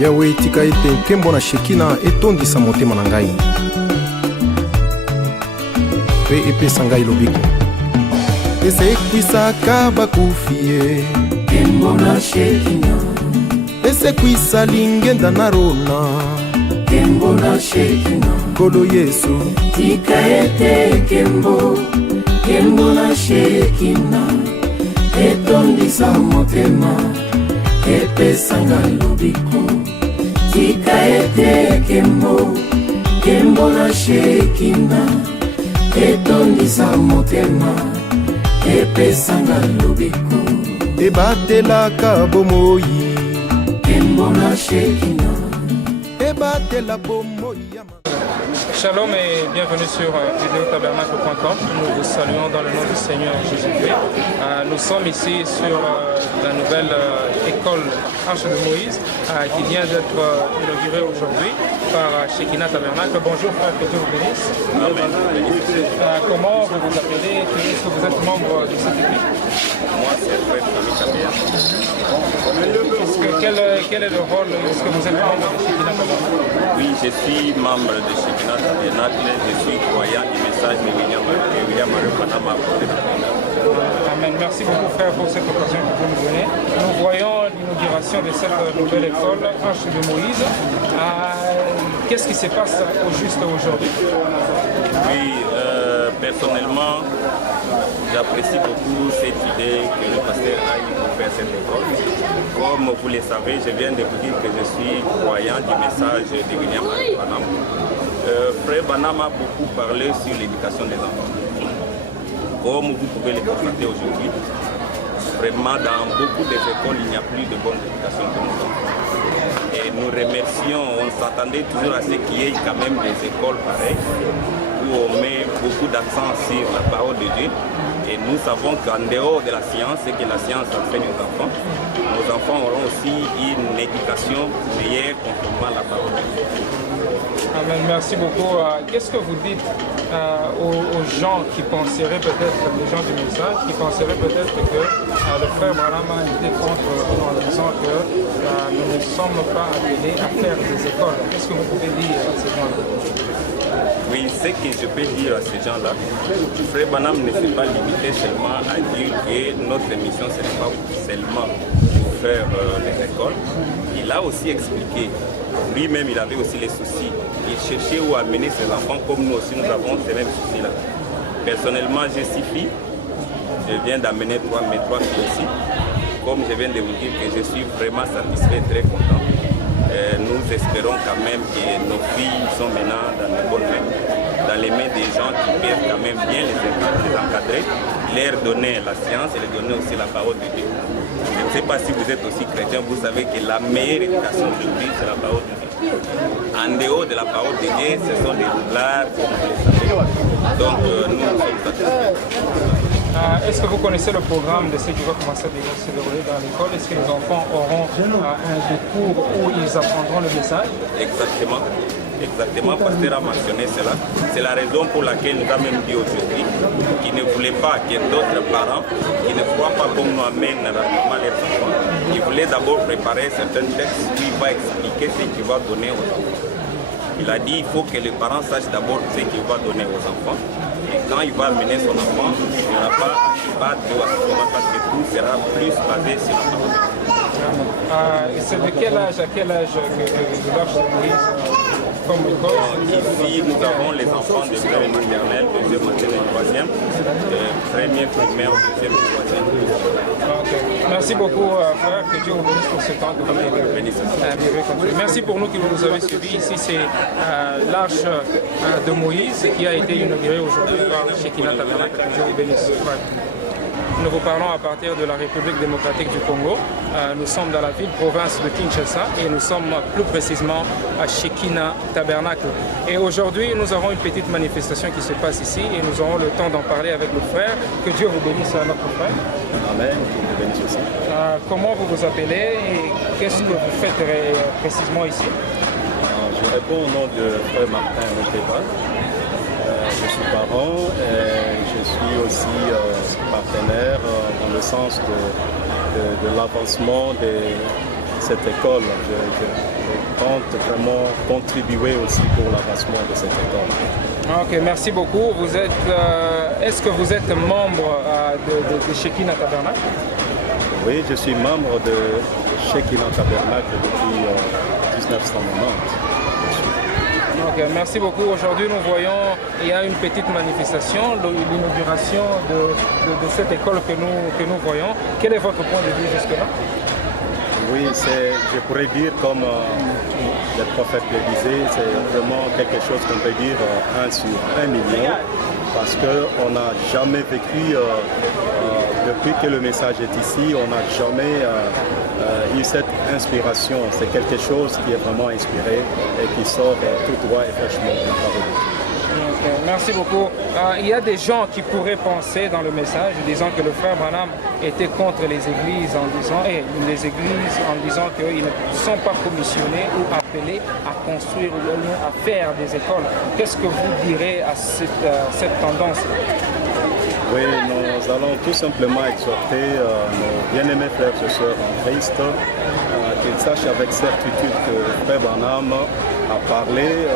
yawe tika ete nkembo na Shekina etondisa motema na ngai mpe epesa ngai lobiko ese ekwisaka bakufi ye nkembo na Shekina ese ekwisa lingenda na rona nkembo na Shekina kolo Yesu tika ete nkembo na Shekina etondisa motema epesa ngai lobiko tika ete nkembo na Shekina etondisa motema epesa ngai lobiko ebatelaka bomoi nkembo na Shekina ebatela bomoi ya Shalom et bienvenue sur videotabernacle.com. Nous vous saluons dans le nom du Seigneur Jésus-Christ. Nous sommes ici sur la nouvelle école Arche de Moïse qui vient d'être inaugurée aujourd'hui par Shekina Tabernacle. Bonjour frère, que Dieu vous bénisse. Comment vous vous appelez? Est-ce que vous êtes membre de cette équipe? Moi, c'est frère Famille Kabia. Quel est le rôle? Est-ce que vous êtes membre de Shekina Tabernacle? Oui, je suis membre de Shekina Tabernacle. Je suis croyant du message de William Marie Panama. Amen. Merci beaucoup frère pour cette occasion que vous nous donnez. Nous voyons l'inauguration de cette nouvelle école Arche de Moïse. Qu'est-ce qui se passe au juste aujourd'hui? Oui, personnellement, j'apprécie beaucoup cette idée que le pasteur a eu pour faire cette école. Comme vous le savez, je viens de vous dire que je suis croyant du message de William Marie Panama. Frère Banam a beaucoup parlé sur l'éducation des enfants. Comme vous pouvez le constater aujourd'hui, vraiment dans beaucoup des écoles, il n'y a plus de bonne éducation pour nos enfants. Et nous remercions, on s'attendait toujours à ce qu'il y ait quand même des écoles pareilles, où on met beaucoup d'accent sur la parole de Dieu. Et nous savons qu'en dehors de la science, ce que la science a fait nos enfants auront aussi une éducation meilleure conformément à la parole de Dieu. Amen, merci beaucoup. Qu'est-ce que vous dites aux gens qui penseraient peut-être, les gens du message, qui penseraient peut-être que le frère Branham était contre en disant que nous ne sommes pas appelés à faire des écoles? Qu'est-ce que vous pouvez dire à ces gens-là? Oui, ce que je peux dire à ces gens-là, frère Branham ne s'est pas limité seulement à dire que notre mission, ce n'est pas seulement pour faire des écoles. Il a aussi expliqué, lui-même il avait aussi les soucis. Il cherchait où amener ses enfants, comme nous aussi nous avons ces mêmes soucis-là. Personnellement, j'ai 6 filles. Je viens d'amener mes 3 filles aussi. Comme je viens de vous dire que je suis vraiment satisfait, très content. Nous espérons quand même que nos filles sont maintenant dans les bonnes mains, dans les mains des gens qui peuvent quand même bien les encadrer, leur donner la science et leur donner aussi la parole de Dieu. Je ne sais pas si vous êtes aussi chrétien, vous savez que la meilleure éducation aujourd'hui, c'est la parole de Dieu. En dehors de la parole de Dieu, ce sont des roublards, comme vous le savez. Donc nous sommes satisfaits. Est-ce que vous connaissez le programme de ce qui va commencer à se dérouler dans l'école? Est-ce que les enfants auront des cours où ils apprendront le message? Exactement. Exactement, Pasteur a mentionné cela. C'est la raison pour laquelle nous avons même dit aujourd'hui qu'il ne voulait pas qu'il y ait d'autres parents qui ne croient pas comme nous amènent rapidement les enfants. Il voulait d'abord préparer certains textes où il va expliquer ce qu'il va donner aux enfants. Il a dit qu'il faut que les parents sachent d'abord ce qu'il va donner aux enfants. Et quand il va amener son enfant, il n'y aura pas de assistance parce que tout sera plus basé sur la parole. Et c'est de quel âge à quel âge que l'Arche de Moïse comme école? Ici, nous avons les enfants de première maternelle, deuxième maternelle, troisième, première primaire, deuxième, troisième. Okay. Merci beaucoup, frère. Que Dieu vous bénisse pour ce temps que vous avez bénisse. Merci pour nous qui vous avez suivis. Ici, c'est l'Arche de Moïse qui a été inaugurée aujourd'hui par Shekina Tabernacle. Que Dieu vous bénisse. Nous vous parlons à partir de la République démocratique du Congo. Nous sommes dans la ville-province de Kinshasa et nous sommes plus précisément à Shekina Tabernacle. Et aujourd'hui, nous avons une petite manifestation qui se passe ici et nous aurons le temps d'en parler avec le frère. Que Dieu vous bénisse à notre frère. Amen. Que Dieu bénisse aussi. Comment vous vous appelez et qu'est-ce que vous faites précisément ici? Je réponds au nom de frère Martin Roteba. Je suis parent et je suis aussi partenaire dans le sens de l'avancement cette école. Je compte vraiment contribuer aussi pour l'avancement de cette école. Ok, merci beaucoup. Est-ce que vous êtes membre de Shekinah Tabernacle? Oui, je suis membre de Shekinah Tabernacle depuis 1990. Ok, merci beaucoup. Aujourd'hui, nous voyons il y a une petite manifestation, l'inauguration de cette école que nous voyons. Quel est votre point de vue jusque-là? Oui, je pourrais dire comme le prophète le disait, c'est vraiment quelque chose qu'on peut dire 1 sur 1 million, parce qu'on n'a jamais vécu, depuis que le message est ici, on n'a jamais eu cette inspiration. C'est quelque chose qui est vraiment inspiré et qui sort tout droit et fraîchement de la parole de Dieu. Okay, merci beaucoup. Il y a des gens qui pourraient penser dans le message, disant que le frère Branham était contre les églises en disant qu'ils ne sont pas commissionnés ou appelés à construire ou à faire des écoles. Qu'est-ce que vous direz à cette tendance? Oui, nous allons tout simplement exhorter nos bien-aimés frères et sœurs en Christ qu'ils sachent avec certitude que le frère Branham a parlé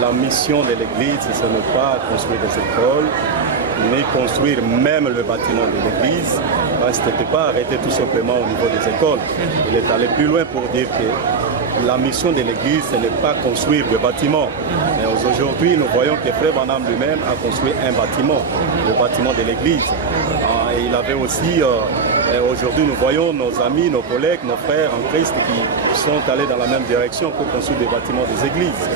la mission de l'Église, ce n'est pas construire des écoles, mais construire même le bâtiment de l'Église. Ce n'était pas arrêté tout simplement au niveau des écoles. Il est allé plus loin pour dire que la mission de l'Église, ce n'est pas construire le bâtiment. Mais aujourd'hui, nous voyons que Frère Branham lui-même a construit un bâtiment, le bâtiment de l'Église. Et il avait aussi... aujourd'hui, nous voyons nos amis, nos collègues, nos frères en Christ qui sont allés dans la même direction pour construire des bâtiments des églises.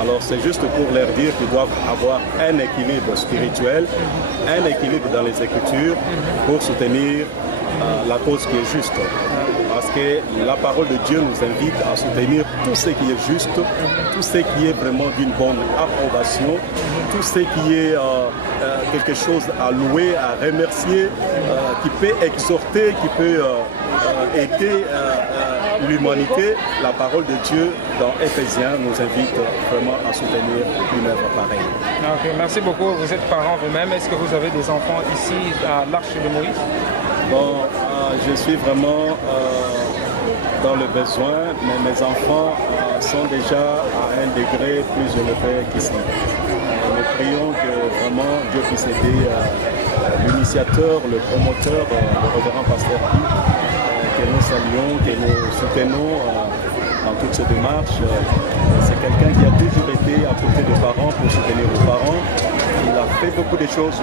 Alors c'est juste pour leur dire qu'ils doivent avoir un équilibre spirituel, un équilibre dans les Écritures pour soutenir la cause qui est juste. Parce que la parole de Dieu nous invite à soutenir tout ce qui est juste, tout ce qui est vraiment d'une bonne approbation, tout ce qui est quelque chose à louer, à remercier, qui peut exhorter, qui peut aider l'humanité. La parole de Dieu dans Éphésiens nous invite vraiment à soutenir une œuvre pareille. Okay, merci beaucoup. Vous êtes parents vous-même. Est-ce que vous avez des enfants ici à l'Arche de Moïse? Bon, je suis vraiment dans le besoin, mais mes enfants sont déjà à un degré plus élevé qu'ici. Nous prions que vraiment Dieu puisse aider l'initiateur, le promoteur, le révérend pasteur Guy, que nous saluons, que nous soutenons dans toute cette démarche. C'est quelqu'un qui a toujours été à côté des parents pour soutenir les parents. Il a fait beaucoup de choses.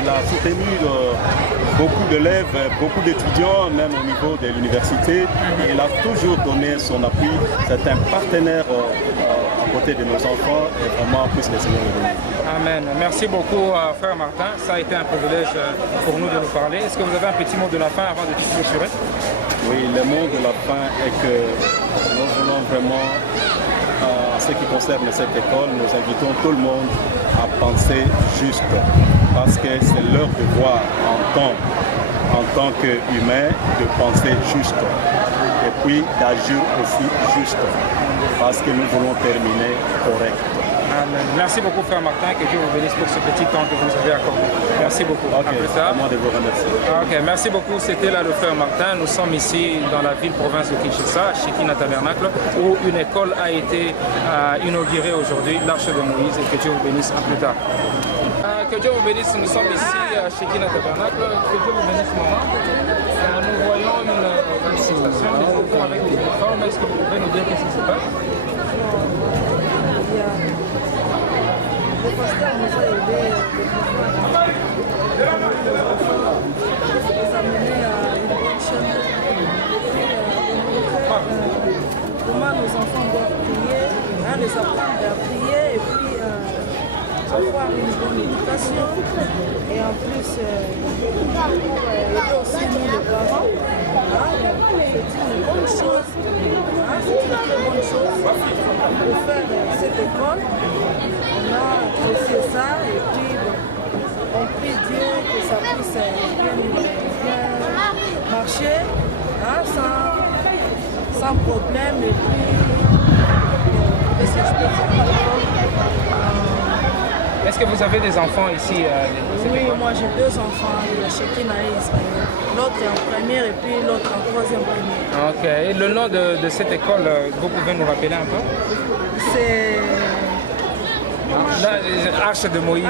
Il a soutenu beaucoup d'élèves, beaucoup d'étudiants, même au niveau de l'université. Il a toujours donné son appui. C'est un partenaire à côté de nos enfants et vraiment plus le Seigneur le bénit. Amen. Merci beaucoup, frère Martin. Ça a été un privilège pour nous de nous parler. Est-ce que vous avez un petit mot de la fin avant de tout clôturer? Oui, le mot de la fin est que nous voulons vraiment, en ce qui concerne cette école, nous invitons tout le monde à penser juste, parce que c'est leur devoir en tant qu'humain de penser juste et puis d'agir aussi juste, parce que nous voulons terminer correct. Amen. Merci beaucoup, frère Martin, que Dieu vous bénisse pour ce petit temps que vous avez accordé. Merci beaucoup. Ok, c'est à moi de vous remercier. Ok, merci beaucoup. C'était là le frère Martin. Nous sommes ici dans la ville-province de Kinshasa, Shekinah Tabernacle, où une école a été inaugurée aujourd'hui, l'Arche de Moïse, et que Dieu vous bénisse à plus tard. Que Dieu vous bénisse, nous sommes ici à Shekinah Tabernacle. Que Dieu vous bénisse, maman. Nous voyons une manifestation des enfants avec des uniformes. Est-ce que vous pouvez nous dire qu'est-ce qui se passe? Le pasteur nous a aidés les amener à une bonne chemin. Comment nos enfants doivent prier, les apprendre à prier et puis avoir une bonne éducation. Et en plus, aider aussi nous les parents. C'est une bonne chose. C'est une très bonne chose de faire cette école. On a apprécié ça et puis on prie Dieu que ça puisse bien marcher sans problème. Et puis, qu'est-ce que je peux dire? Est-ce que vous avez des enfants ici Oui, moi j'ai 2 enfants, Shekinah et Israël. l'autre est en première et puis l'autre en troisième première. Ok. Et le nom de cette école, vous pouvez nous rappeler un peu? C'est Arche de Moïse.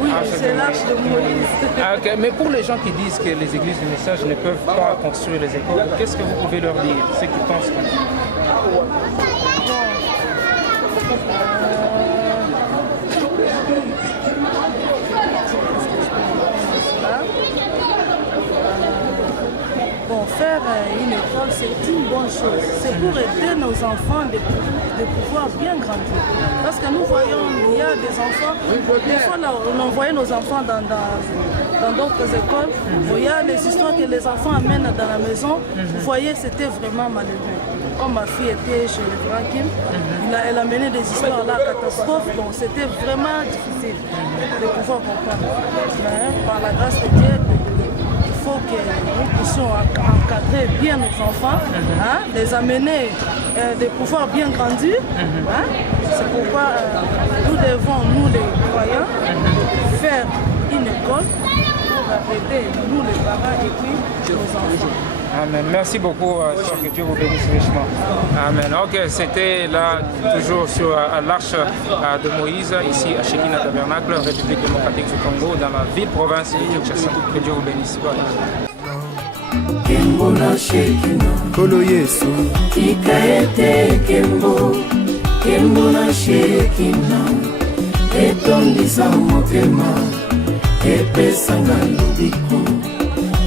oui, c'est l'Arche de Moïse. Ah, ok. Mais pour les gens qui disent que les églises du message ne peuvent pas construire les écoles, qu'est-ce que vous pouvez leur dire, ceux qui pensent comme ça? Bon, faire une école, c'est une bonne chose. C'est pour aider nos enfants de pouvoir bien grandir. Parce que nous voyons, il y a des enfants, des fois là, on envoyait nos enfants dans d'autres écoles, il y a des histoires que les enfants amènent dans la maison. Vous voyez, c'était vraiment malheureux. Comme ma fille était chez le grand Kim, elle a mené des histoires là, catastrophes, donc c'était vraiment difficile de pouvoir comprendre. Mais par la grâce de Dieu, il faut que nous puissions encadrer bien nos enfants, les amener, de pouvoir bien grandir. C'est pourquoi nous devons, nous les croyants, faire une école pour aider nous les parents et puis nos enfants. Amen. Merci beaucoup, Sœur, que Dieu vous bénisse richement. Amen. Ok, c'était là, toujours sur l'Arche de Moïse, ici à Shekina Tabernacle, République démocratique du Congo, dans la ville-province de Kinshasa. Que Dieu vous bénisse. Kembo na Shekina, Kolo Yesu, tika ete kembo, kembo na Shekina, etondisa motema, epesanga lobiko.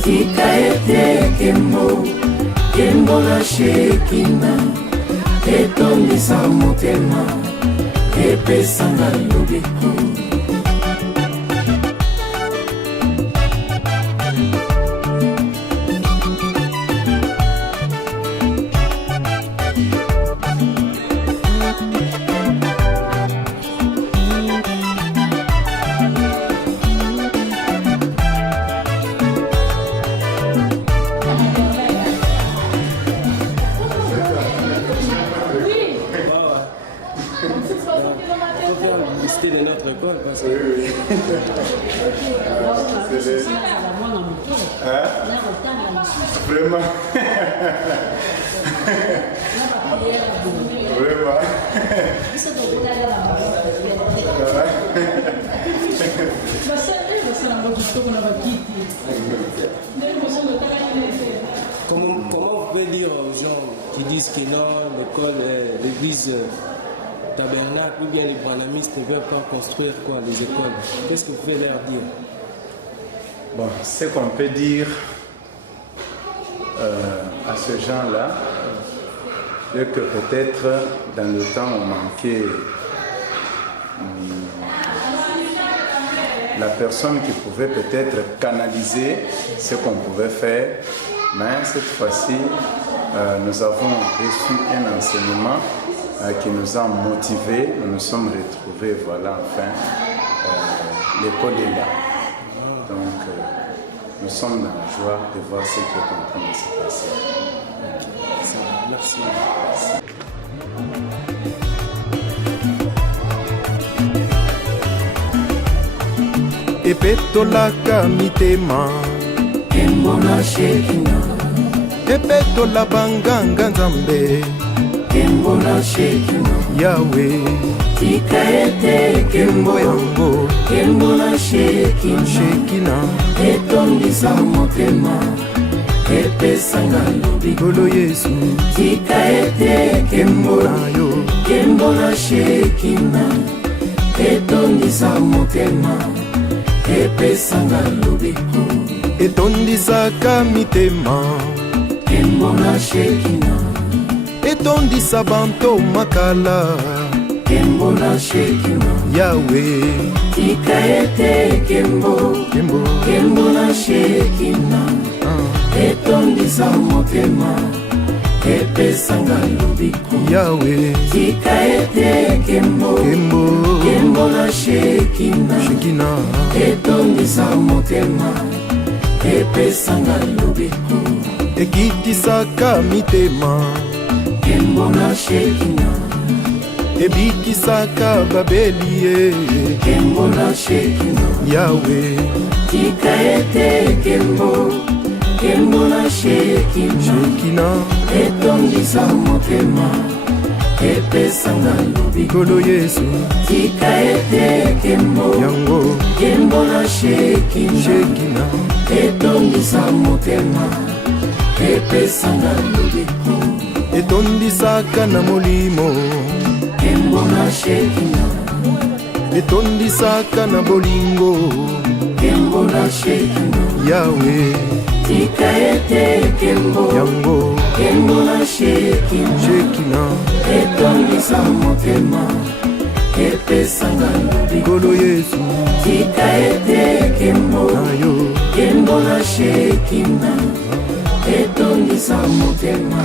Tika ete kembo, kembo na Shekina, etondisa motema, epesanga lobiko. De notre école parce que Vraiment. Vraiment. Comment vous pouvez dire aux gens qui disent que non, l'école, l'église tabernacle ou bien les branamistes ne peuvent pas construire quoi, les écoles? Qu'est-ce que vous pouvez leur dire? Bon, ce qu'on peut dire à ces gens-là, c'est que peut-être dans le temps on manquait la personne qui pouvait peut-être canaliser ce qu'on pouvait faire, mais cette fois-ci nous avons reçu un enseignement qui nous a motivés, nous nous sommes retrouvés, voilà, enfin, l'école est là. Donc, nous sommes dans la joie de voir ce qui est en train de se passer. Merci. epetolaka mitema, Kembo na Shekina, epetola banganga nzambe, Kembo na Shekina, Yawe, tika ete kembo yango, Kembo na Shekina, Shekina, etondisa motema, epesanga lobiko. Kolo Yesu, Tika ete kembo na yo, Kembo na Shekina, etondisa motema, epesanga lobiko. etondisaka mitema, Kembo na Shekina, etondisa banto makala, Kembo na Shekina, Yawe, tika ete kembo Kembo na Shekina, etondisa motema, epesanga lobiko. Yawe, Tika ete kembo Kembo na Shekina, Shekina, etondisa motema, epesanga lobiko. ekitisaka mitema, Kembo na Shekina, ebikisaka babelie, Kembo na Shekina, Yawe, tika ete kembo Kembo shekina etondisa motema epesanga lobiko Kolo Yesu tika ete kembo yango kembo na shekina etondisa motema epesanga lobiko etondisaka na molimo kembo na shekina etondisaka na bolingo kembo na shekina Yawe tika ete kembo yango kembo na shekina etondisa motema epesanga lobiko Kolo Yesu tika ete kembo nayo kembo na shekina etondisa motema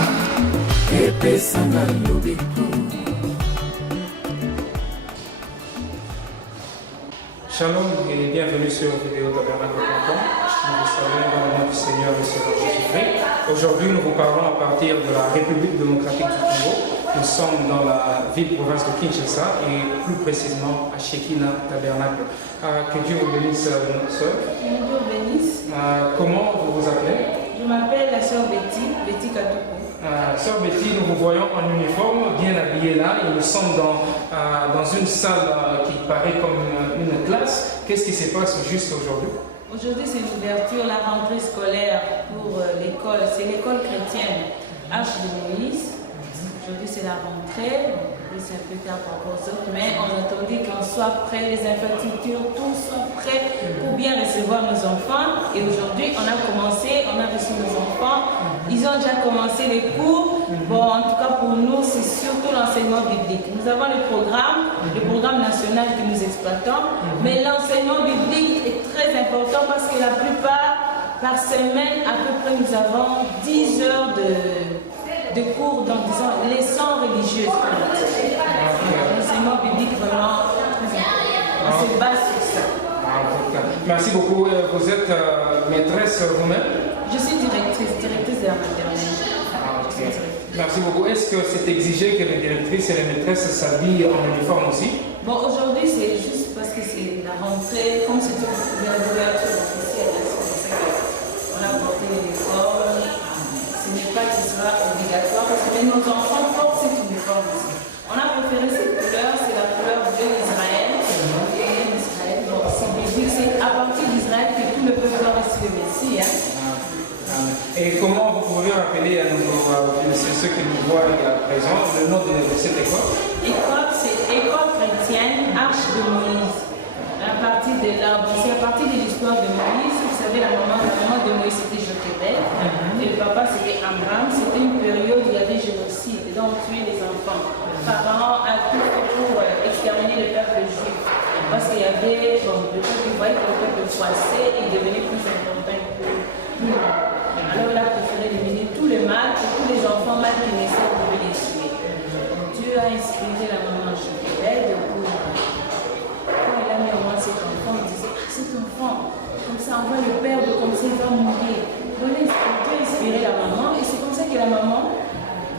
epesanga lobiko. Shalom et bienvenue sur vidéotabernacle.com. Nous vous saluons dans le nom du Seigneur et Sauveur Jésus-Christ. Aujourd'hui, nous vous parlons à partir de la République démocratique du Congo. Nous sommes dans la ville-province de Kinshasa et plus précisément à Shekina Tabernacle. Que Dieu vous bénisse, notre sœur. Que Dieu bénisse. Comment vous vous appelez? Je m'appelle la sœur Betty Katoukou. Sœur Betty, nous vous voyons en uniforme, bien habillée là, et nous sommes dans une salle qui paraît comme une classe. Qu'est-ce qui se passe juste aujourd'hui? Aujourd'hui, c'est l'ouverture, la rentrée scolaire pour l'école. C'est l'école chrétienne Arche de Moïse. Aujourd'hui, c'est la rentrée. C'est un peu tard par rapport aux autres, mais on attendait qu'on soit prêts, les infrastructures, tous sont prêts pour bien recevoir nos enfants. Et aujourd'hui, on a commencé, on a reçu nos enfants. Ils ont déjà commencé les cours. Bon, en tout cas pour nous, c'est surtout l'enseignement biblique. Nous avons le programme national que nous exploitons, mais l'enseignement biblique est très important parce que la plupart, par semaine, à peu près, nous avons 10 heures de cours, donc disons, leçons religieuses. L'enseignement biblique vraiment très important. On se base sur ça. Merci beaucoup. Vous êtes maîtresse vous-même? Je suis directrice de la maternelle. Merci beaucoup. Est-ce que c'est exigé que les directrices et les maîtresses s'habillent en uniforme aussi? Bon, aujourd'hui, c'est juste parce que c'est la rentrée, comme c'est l'ouverture officielle, c'est pour ça qu'on a porté l'uniforme. Ce n'est pas que ce soit obligatoire, parce que nos enfants portent cet uniforme aussi. On a préféré cette couleur, c'est la couleur de l'Israël. Donc, c'est biblique, c'est à partir d'Israël que tout le peuple doit rester le Messie. Et comment vous pouvez rappeler à ceux qui nous voient à présent le nom de cette école? C'est École chrétienne Arche de Moïse. À partir de là, c'est à partir de l'histoire de Moïse. Vous savez, la maman de Moïse c'était Jochebed, et le papa c'était Amram. C'était une période où il y avait génocide, et donc tuer les enfants. Pharaon a tout fait pour exterminer le peuple juif. Parce qu'il y avait, le peuple voyait que le peuple froissait et devenait plus important que nous. Alors il a préféré éliminer tout le mal, et tous les enfants mal qui naissaient pour les tuer. Dieu a inspiré la maman Jochebed pour, quand il a mis au monde cet enfant, il disait, cet enfant, comme ça on va le perdre, comme ça il va mourir. Dieu a inspiré la maman, et c'est comme ça que la maman,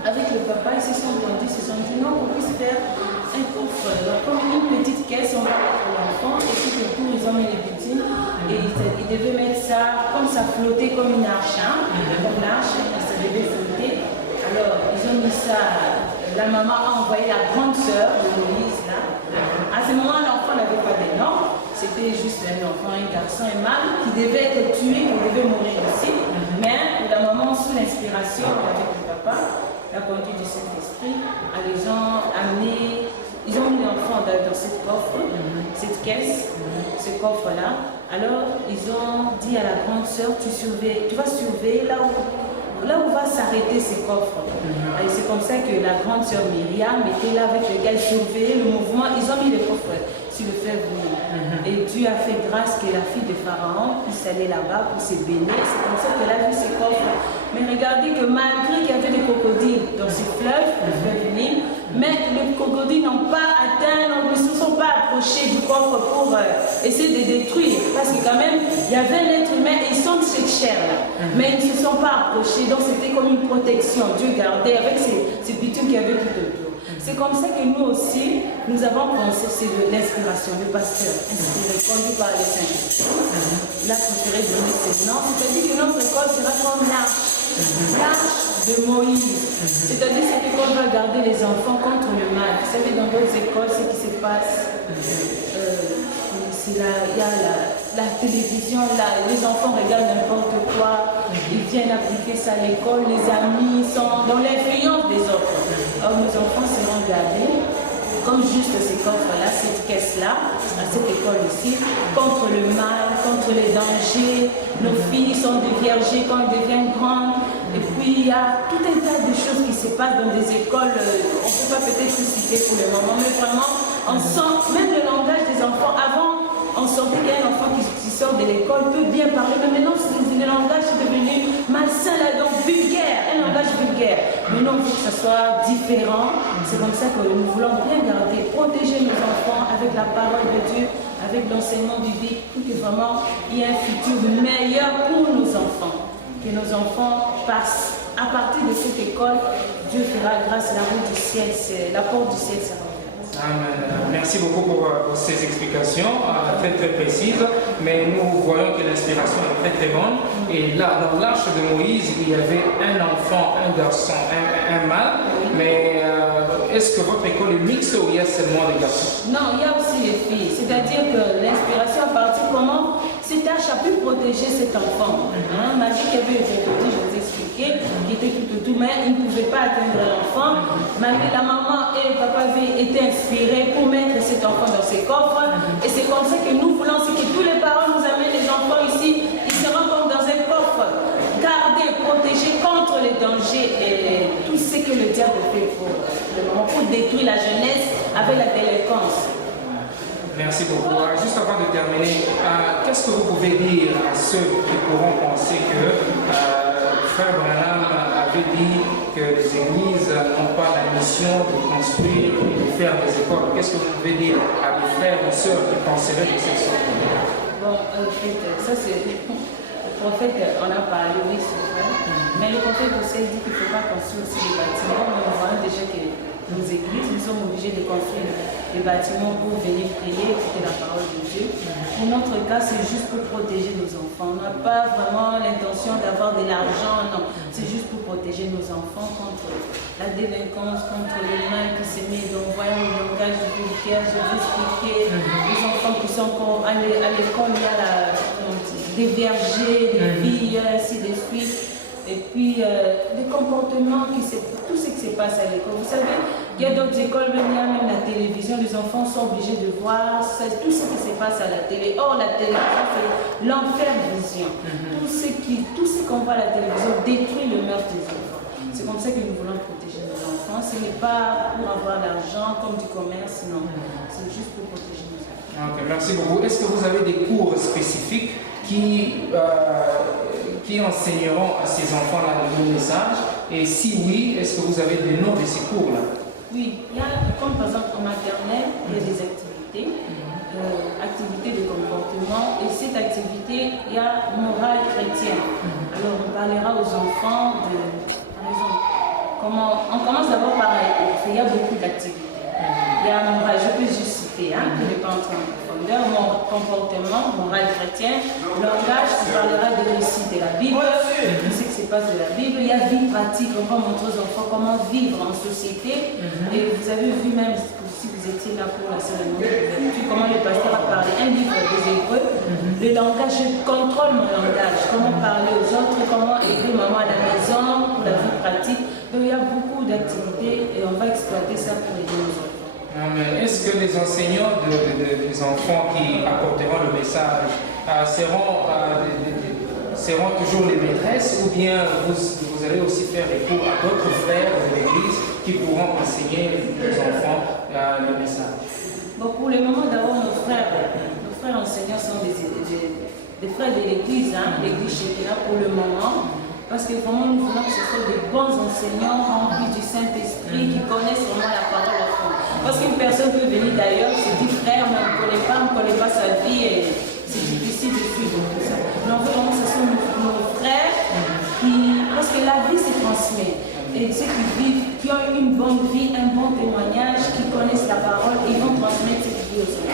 avec le papa, ils se sont rendus, ils se sont dit, non, on puisse faire un coffre, comme une petite caisse, on va mettre l'enfant, et tout le coup ils ont mis les petits, et ils devaient mettre ça, comme ça flottait comme une arche, comme l'arche, ça devait flotter. Alors ils ont mis ça, la maman a envoyé la grande sœur de Moïse là. À ce moment l'enfant n'avait pas de nom, c'était juste un enfant, un garçon, un mâle qui devait être tué, qui devait mourir aussi. Mais la maman, sous l'inspiration avec le papa, la conduite du Saint-Esprit, ils ont amené, ils ont mis l'enfant dans cette coffre, cette caisse, ce coffre-là. Alors, ils ont dit à la grande sœur, tu vas surveiller là où va s'arrêter ce coffre. Et c'est comme ça que la grande sœur Myriam était là avec les gars, surveiller le mouvement. Ils ont mis le coffre sur le fleuve Nil. Et Dieu a fait grâce que la fille de Pharaon puisse aller là-bas pour se baigner. C'est comme ça qu'elle a vu ce coffre. Mais regardez que malgré qu'il y avait des crocodiles dans ce fleuve, le fleuve Nil, mais les crocodiles n'ont pas atteint, ils ne se sont pas approchés du coffre pour essayer de détruire. Parce que quand même, il y avait un être humain et ils sont de cette chair-là. Mais ils ne se sont pas approchés. Donc c'était comme une protection. Dieu gardait avec ces bitumes qu'il y avait tout autour. C'est comme ça que nous aussi, nous avons pensé, c'est de l'inspiration, le pasteur, inspiré, conduit par les saints. Il a préféré donner ce nom. C'est-à-dire que notre école sera comme l'arche. de Moïse. C'est-à-dire cette école va garder les enfants contre le mal. Vous savez, dans d'autres écoles, ce qui se passe, il y a la télévision, là, les enfants regardent n'importe quoi, ils viennent appliquer ça à l'école, les amis sont dans l'influence des autres. Or, nos enfants seront gardés, comme juste ces coffres-là, cette caisse-là, à cette école ici, contre le mal, contre les dangers. Nos filles sont des viergers quand elles deviennent grandes. Et puis il y a tout un tas de choses qui se passent dans des écoles, on ne peut pas peut-être tout citer pour le moment, mais vraiment, on sent, même le langage des enfants, avant, on sentait qu'il y a un enfant qui sort de l'école, peut bien parler, mais maintenant, le langage est devenu malsain, là, donc vulgaire, un langage vulgaire. Maintenant, il faut que ça soit différent. C'est comme ça que nous voulons bien garder, protéger nos enfants avec la parole de Dieu, avec l'enseignement biblique, pour que vraiment il y ait un futur meilleur pour nos enfants. Que nos enfants passent. À partir de cette école, Dieu fera grâce, la route du ciel, la porte du ciel sera ouverte. Amen. Merci beaucoup pour ces explications très très précises, mais nous voyons que l'inspiration est très très bonne. Et là, dans l'arche de Moïse, il y avait un enfant, un garçon, un mâle, mais est-ce que votre école est mixte ou il y a seulement des garçons? Non, il y a aussi les filles, c'est-à-dire que l'inspiration a parti comment cette tâche a pu protéger cet enfant. Magie qui avait été petite, je vous ai expliqué, qui était tout, mais il ne pouvait pas atteindre l'enfant. Malgré la maman et le papa avaient été inspirés pour mettre cet enfant dans ses coffres. Et c'est comme ça que nous voulons, c'est que tous les parents nous amènent les enfants ici, ils se rencontrent dans un coffre, gardés, protégés contre les dangers et tout ce que le diable fait pour détruire la jeunesse avec la délinquance. Merci beaucoup. Juste avant de terminer, qu'est-ce que vous pouvez dire à ceux qui pourront penser que Frère Branham avait dit que les églises n'ont pas la mission de construire et de faire des écoles? Qu'est-ce que vous pouvez dire à vos frères ou sœurs qui penseraient de cette sorte? Bon, en fait, ça c'est... Le prophète, on a parlé, oui, c'est vrai. Mais le prophète aussi dit qu'il ne faut pas construire aussi des bâtiments. Mais nous voyons déjà que nos églises, nous sommes obligés de construire des bâtiments pour venir prier, écouter la parole de Dieu. Pour notre cas, c'est juste pour protéger nos enfants. On n'a pas vraiment l'intention d'avoir de l'argent, non. C'est juste pour protéger nos enfants contre la délinquance, contre le mal qui s'est mis. Donc, voyons le langage vulgaire, je vais expliquer. Les enfants qui sont encore à l'école, il y a des vergers, des filles, ainsi de suite. Et puis, des comportements, tout ce qui se passe à l'école. Vous savez, il y a d'autres écoles, même il y a même la télévision, les enfants sont obligés de voir tout ce qui se passe à la télé. Or, la télévision, c'est l'enfer vision. Tout ce qu'on voit à la télévision détruit le meurtre des enfants. C'est comme ça que nous voulons protéger nos enfants. Ce n'est pas pour avoir l'argent comme du commerce, non. C'est juste pour protéger nos enfants. Okay, merci beaucoup. Est-ce que vous avez des cours spécifiques qui enseigneront à ces enfants-là le message? Et si oui, est-ce que vous avez des noms de ces cours-là? Oui, il y a, comme par exemple en maternelle, il y a des activités, activités de comportement. Et cette activité, il y a morale chrétienne. Alors on parlera aux enfants de, par exemple, on commence d'abord par il y a beaucoup d'activités. Il y a morale, je peux juste citer, qui n'est pas en train de profondeur, mon comportement, morale chrétienne, langage, qui parlera des récits de la Bible, tout ce qui se passe de la Bible. Il y a vie pratique, on va montrer aux enfants comment vivre en société. Et vous avez vu même, si vous étiez là pour la cérémonie, vous avez vu comment le pasteur a parlé, un livre des Hébreux. Le langage, je contrôle mon langage, comment parler aux autres, comment aider maman à la maison, pour la vie pratique. Donc il y a beaucoup d'activités et on va exploiter ça pour aider nos enfants. Est-ce que les enseignants des enfants qui apporteront le message seront toujours les maîtresses ou bien vous allez aussi faire des cours à d'autres frères de l'église qui pourront enseigner aux enfants le message? Bon, pour le moment, d'abord, nos frères enseignants sont des frères de l'église, l'église Shekinah pour le moment. Parce que vraiment, nous voulons que ce soit des bons enseignants remplis du Saint-Esprit qui connaissent vraiment la parole à fond. Parce qu'une personne peut venir d'ailleurs, se dit frère, mais on ne connaît pas sa vie et c'est difficile de suivre tout ça. Mais en fait, vraiment, ce sont nos frères parce que la vie se transmet. Et ceux qui vivent, qui ont une bonne vie, un bon témoignage, qui connaissent la parole, ils vont transmettre cette vie aux autres.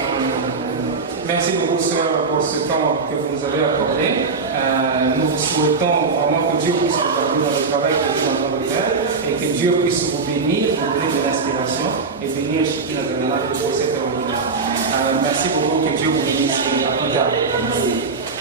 Merci beaucoup, sœur, pour ce temps que vous nous avez accordé. Nous vous souhaitons vraiment que Dieu puisse vous garder dans le travail que vous êtes en train de faire. que Dieu puisse vous bénir, vous donner de l'inspiration et bénir Shekina Tabernacle pour cette réunion. Merci beaucoup, que Dieu vous bénisse et à plus tard.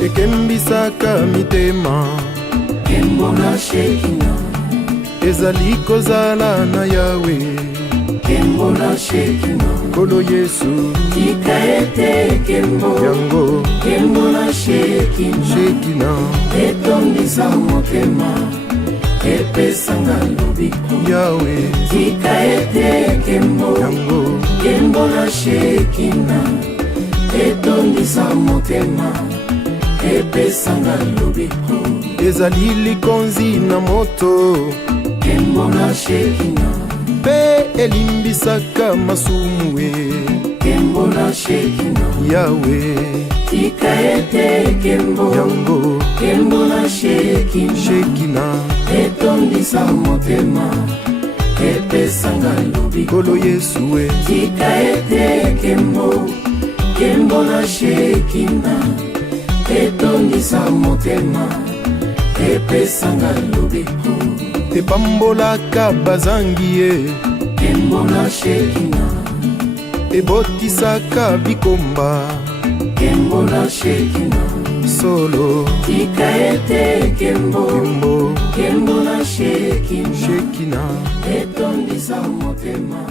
ekembisaka mitema nkembo na Shekina ezali kozala na yawe nkembo na Shekina nkolo yesu tika ete nkembo yango nkembo na Shekina etondisa motema epesanga lobiko yawe tika ete nkembo yango nkembo na Shekina etondisa motema epesanga lobiko ezali likonzi na moto nkembo na Shekina mpe elimbisaka masumu nkembo na Shekina yawe tika ete nkembo yango nkembo na Shekina etondisa motema epesanga lobiko nkolo yesu tika ete nkembo nkembo na Shekina etondisa motema epesanga lobiko epambolaka bazangi ye nkembo na Shekina ebotisaka bikomba nkembo na Shekina solo tika ete nkembo nkembo nkembo na Shekina Shekina etondisa motema